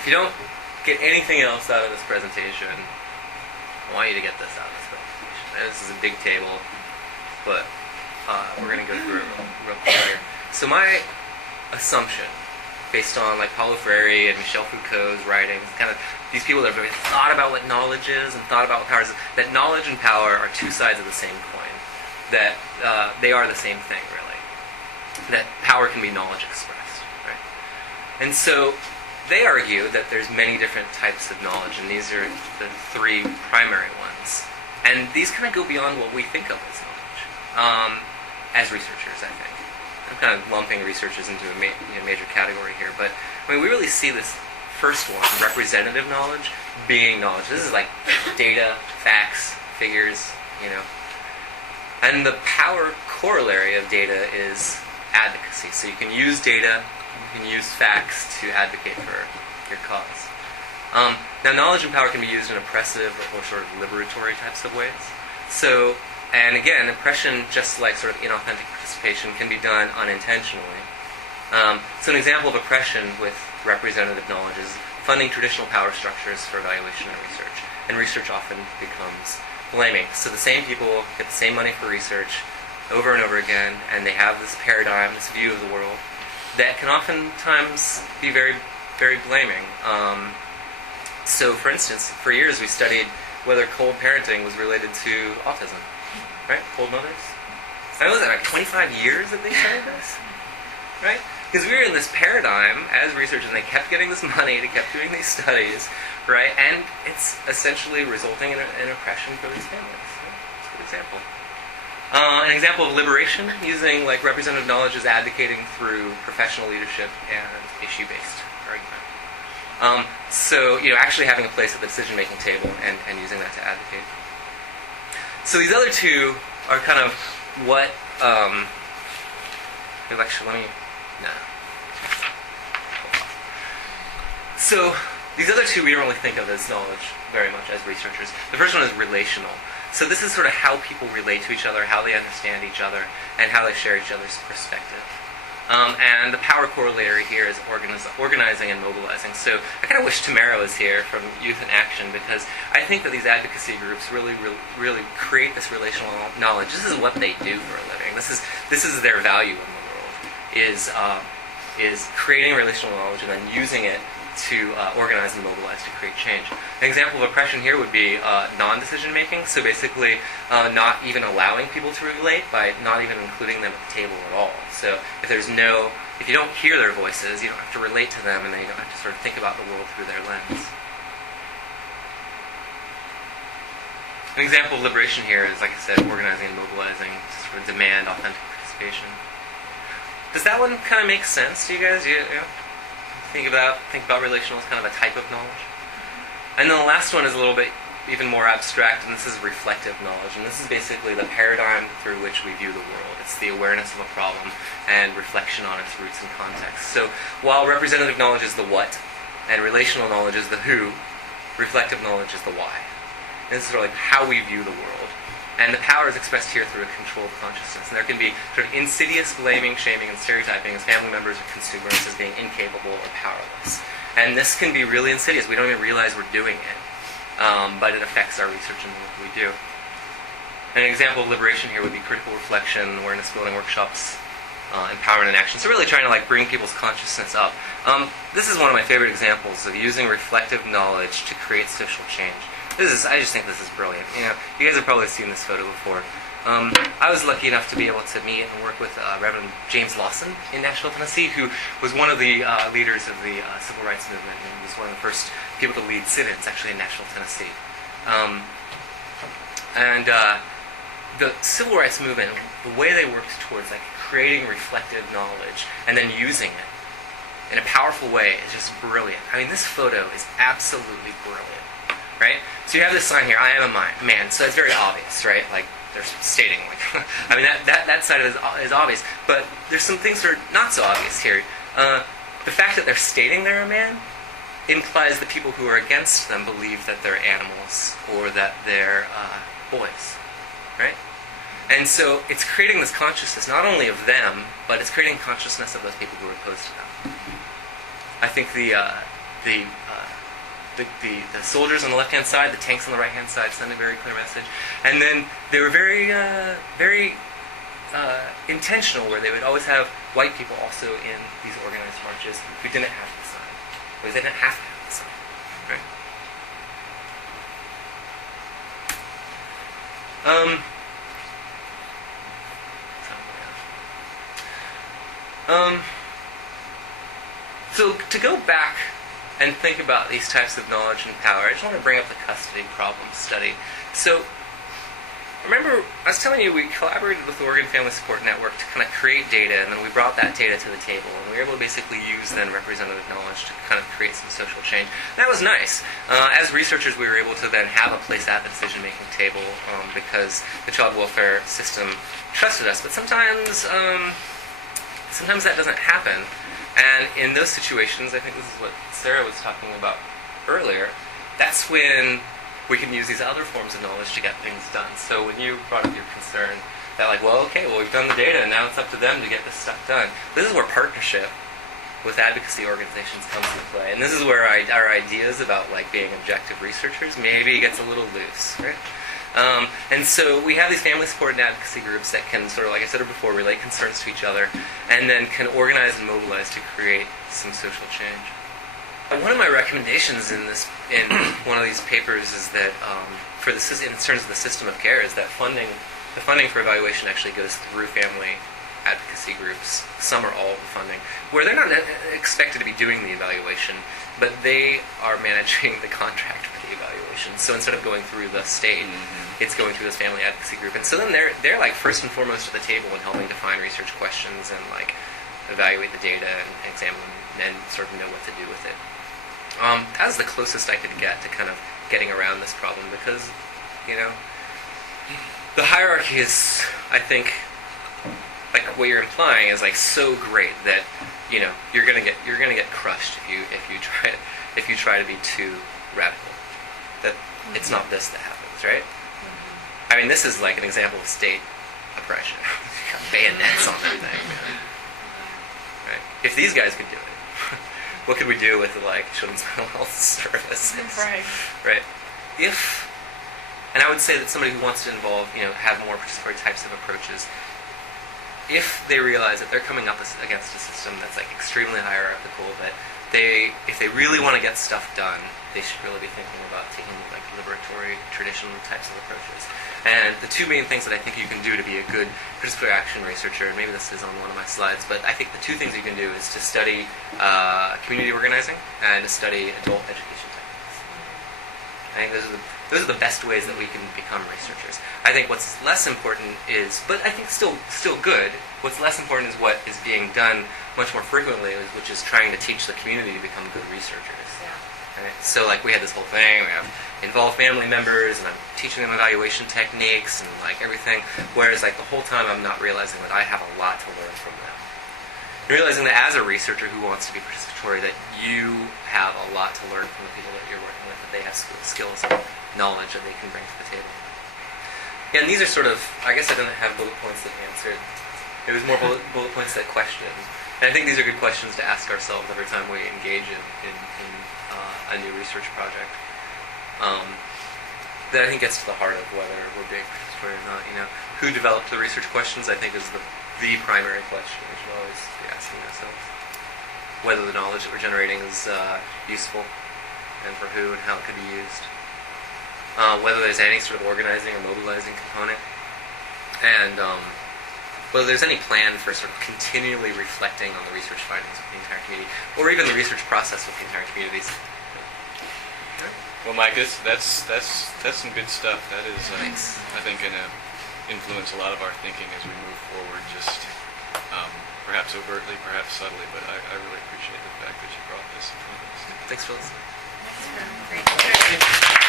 if you don't get anything else out of this presentation, I want you to get this out of this presentation. This is a big table, but we're going to go through it real quick. So my assumption, based on like Paulo Freire and Michel Foucault's writings, kind of these people that have really thought about what knowledge is and thought about what power is, that knowledge and power are two sides of the same coin. That they are the same thing, really. That power can be knowledge expressed, right? And so they argue that there's many different types of knowledge, and these are the three primary ones. And these kind of go beyond what we think of as knowledge, as researchers, I think. I'm kind of lumping researchers into a major category here, but I mean, we really see this first one, representative knowledge, being knowledge. This is like data, facts, figures, And the power corollary of data is advocacy. So you can use data, you can use facts to advocate for your cause. Now, knowledge and power can be used in oppressive or sort of liberatory types of ways. So, and again, oppression, just like sort of inauthentic participation, can be done unintentionally. So an example of oppression with representative knowledge is funding traditional power structures for evaluation and research. And research often becomes blaming. So the same people get the same money for research over and over again, and they have this paradigm, this view of the world, that can oftentimes be very, very blaming. So, for instance, for years we studied whether cold parenting was related to autism. Right? Cold mothers? I was like 25 years that they studied this? Right? Because we were in this paradigm as researchers, and they kept getting this money, they kept doing these studies, right? And it's essentially resulting in an oppression for these families. Right? That's a good example. An example of liberation, using like representative knowledge, is advocating through professional leadership and issue-based argument. So, actually having a place at the decision-making table and using that to advocate. So these other two are kind of what, So these other two we don't really think of as knowledge very much as researchers. The first one is relational. So this is sort of how people relate to each other, how they understand each other, and how they share each other's perspective. And the power corollary here is organizing and mobilizing. So I kind of wish Tamara was here from Youth in Action, because I think that these advocacy groups really create this relational knowledge. This is what they do for a living. This is their value in the world, is creating relational knowledge and then using it to organize and mobilize to create change. An example of oppression here would be non-decision making. So basically not even allowing people to relate by not even including them at the table at all. So if you don't hear their voices, you don't have to relate to them, and then you don't have to sort of think about the world through their lens. An example of liberation here is, like I said, organizing and mobilizing to sort of demand authentic participation. Does that one kind of make sense to you guys? Think about relational as kind of a type of knowledge. And then the last one is a little bit even more abstract, and this is reflective knowledge. And this is basically the paradigm through which we view the world. It's the awareness of a problem and reflection on its roots and context. So while representative knowledge is the what, and relational knowledge is the who, reflective knowledge is the why. And this is sort of like how we view the world. And the power is expressed here through a controlled consciousness. And there can be sort of insidious blaming, shaming, and stereotyping as family members or consumers as being incapable or powerless. And this can be really insidious. We don't even realize we're doing it. But it affects our research and the work we do. An example of liberation here would be critical reflection, awareness building workshops, empowerment and action. So really trying to bring people's consciousness up. This is one of my favorite examples of using reflective knowledge to create social change. I just think this is brilliant. You guys have probably seen this photo before. I was lucky enough to be able to meet and work with Reverend James Lawson in Nashville, Tennessee, who was one of the leaders of the civil rights movement and was one of the first people to lead sit-ins actually in Nashville, Tennessee. The civil rights movement, the way they worked towards creating reflective knowledge and then using it in a powerful way is just brilliant. I mean, this photo is absolutely brilliant. Right? So you have this sign here, I am a man, so it's very obvious, right? They're stating, I mean, that side of it is obvious, but there's some things that are not so obvious here. The fact that they're stating they're a man implies that people who are against them believe that they're animals or that they're boys, right? And so it's creating this consciousness, not only of them, but it's creating consciousness of those people who are opposed to them. I think the the soldiers on the left-hand side, the tanks on the right-hand side send a very clear message. And then they were very intentional, where they would always have white people also in these organized marches who didn't have the sign. Or they didn't have to have the sign. Right? So to go back and think about these types of knowledge and power, I just want to bring up the custody problem study. So remember, I was telling you we collaborated with the Oregon Family Support Network to kind of create data, and then we brought that data to the table, and we were able to basically use then representative knowledge to kind of create some social change. And that was nice. As researchers, we were able to then have a place at the decision-making table because the child welfare system trusted us. But sometimes that doesn't happen. And in those situations, I think this is what Sarah was talking about earlier, that's when we can use these other forms of knowledge to get things done. So when you brought up your concern that we've done the data and now it's up to them to get this stuff done. This is where partnership with advocacy organizations comes into play. And this is where our ideas about being objective researchers maybe gets a little loose, right? And so we have these family support and advocacy groups that can sort of, like I said before, relate concerns to each other and then can organize and mobilize to create some social change. One of my recommendations in one of these papers is that in terms of the system of care is that the funding for evaluation actually goes through family advocacy groups, some or all of the funding, where they're not expected to be doing the evaluation, but they are managing the contract for the evaluation. So instead of going through the state, it's going through this family advocacy group. And so then they're first and foremost at the table and helping define research questions and evaluate the data and examine them and sort of know what to do with it. That was the closest I could get to kind of getting around this problem because, the hierarchy is, I think, what you're implying is so great that you're gonna get crushed if you try to be too radical. That it's not this that happens, right? I mean, this is an example of state oppression. You got bayonets on that thing, man. Right? If these guys could do it, what could we do with Children's Mental Health Services? Right. And I would say that somebody who wants to have more participatory types of approaches, if they realize that they're coming up against a system that's extremely hierarchical, that if they really want to get stuff done, they should really be thinking about taking liberatory, traditional types of approaches. And the two main things that I think you can do to be a good participatory action researcher, and maybe this is on one of my slides, but I think the two things you can do is to study community organizing and to study adult education techniques. I think those are the best ways that we can become researchers. I think what's less important is, but I think still good, what's less important is what is being done much more frequently, which is trying to teach the community to become good researchers. Right? So we had this whole thing, we have involved family members, and I'm teaching them evaluation techniques and everything, whereas the whole time I'm not realizing that I have a lot to learn from them. And realizing that as a researcher who wants to be participatory, that you have a lot to learn from the people that you're working with, that they have skills and knowledge that they can bring to the table. Yeah, and these are sort of, I guess I didn't have bullet points that answered. It was more bullet points that questioned. And I think these are good questions to ask ourselves every time we engage in a new research project. That I think gets to the heart of whether we're being participatory or not. Who developed the research questions, I think, is the primary question we should always be asking ourselves. Whether the knowledge that we're generating is useful, and for who and how it could be used. Whether there's any sort of organizing or mobilizing component, and whether there's any plan for sort of continually reflecting on the research findings of the entire community, or even the research process with the entire communities. Well, Mike, that's some good stuff. That is, I think, going to influence a lot of our thinking as we move forward. Just perhaps overtly, perhaps subtly, but I really appreciate the fact that you brought this in front of us. Thanks for listening. Great.